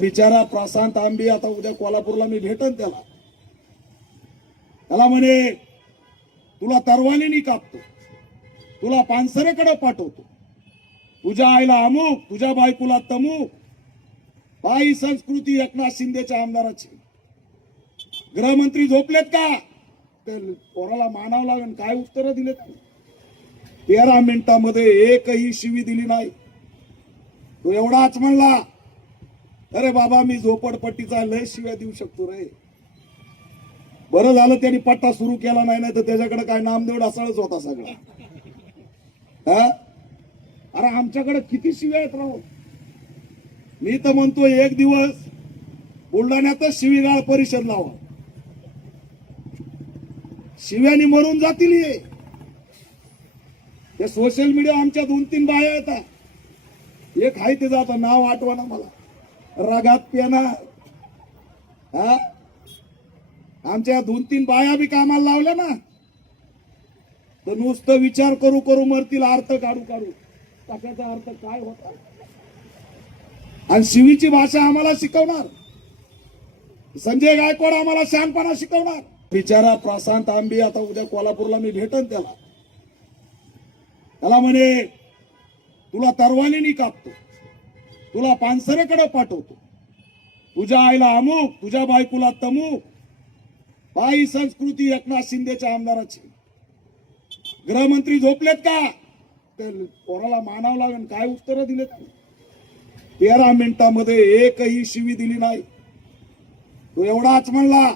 बिचारा प्रशांत आंबे आता उद्या कोल्हापूरला मी भेटन त्याला म्हणे तुला तरवालीनी कापतो, तुला पानसरेकडे पाठवतो, तुझ्या आईला अमुक, तुझ्या बायकोला तमुक. बाई संस्कृती एकनाथ शिंदेच्या आमदाराची. गृहमंत्री झोपलेत का? तर पोराला मानावं लागेल. काय उत्तर दिलेत? 13 मिनिटांमध्ये एकही शिवी दिली नाही. तो एवढाच म्हणला, अरे बाबा मी झोपडपट्टीचा लय शिव्या देऊ शकतो रे. बरं झालं त्यांनी पट्टा सुरू केला नाही तर त्याच्याकडे काय नामदेव ढासळच होता सगळा. अरे आमच्याकडे किती शिव्या आहेत राव. मी तर म्हणतो एक दिवस बुलढाण्यातच शिवीगाळ परिषद लावा. शिव्यानी मरून जातील हे. ते सोशल मीडिया आमच्या 2-3 बाया येतात. एक आहे ते जात नाव आठवा ना मला, रगात पेना. आमच्या 2-3 बाया बी कामाला लावल्या ना तर नुसतं विचार करू करू मरतील, अर्थ काढू काढू. कशाचा अर्थ काय होता? आणि शिवीची भाषा आम्हाला शिकवणार संजय गायकवाड, आम्हाला शहाणपणा शिकवणार. बिचारा प्रशांत आंबे आता उद्या कोल्हापूरला मी भेटन त्याला म्हणे तुला तरवालीनी कापतो, तुला पानसरेकडे पाठवतो, तुझ्या आईला अमुक, तुझ्या बायकोला तमुक. बाई संस्कृती एकनाथ शिंदेच्या आमदाराची. गृहमंत्री झोपलेत का? तर पोराला मानावं लागेल. काय उत्तर दिलेत? 13 मिनिटांमध्ये एकही शिवी दिली नाही. तो एवढाच म्हणला,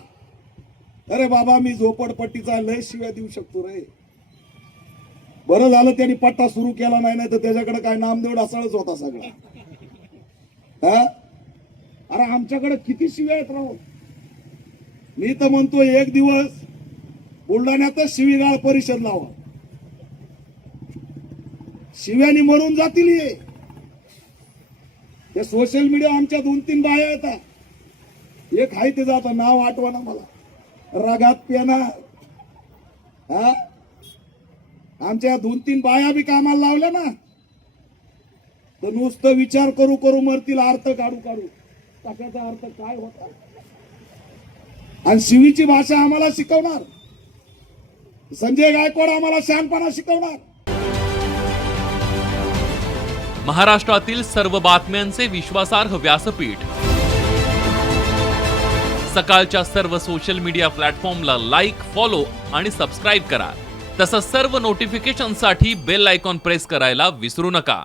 अरे बाबा मी झोपडपट्टीचा लय शिव्या देऊ शकतो रे. बरं झालं त्यांनी पट्टा सुरू केला नाही तर त्याच्याकडे काय नामदेव ढासळच होता सगळा. अरे आमच्याकडे किती शिव्या आहेत राव. मी तर म्हणतो एक दिवस बुलढाण्यातच शिवीगाळ परिषद लावा. शिव्यानी मरून जातील हे. ते सोशल मीडिया आमच्या 2-3 बाया येतात. एक आहे ते जात नाव आठवा ना मला, रगात पेना. आमच्या 2-3 बाया बी कामाला लावल्या ना तर नुसतं विचार करू करू मरतील, अर्थ काढू काढू. कशाचा अर्थ काय होता? आणि शिवीची भाषा आम्हाला शिकवणार संजय गायकवाड, आम्हाला शहाणपणा शिकवणार. महाराष्ट्रातील सर्व बातम्यांचे विश्वासार्ह व्यासपीठ. सकाळच्या सर्व सोशल मीडिया प्लॅटफॉर्मला लाईक, फॉलो आणि सबस्क्राईब करा. तसंच सर्व नोटिफिकेशनसाठी बेल आयकॉन प्रेस करायला विसरू नका.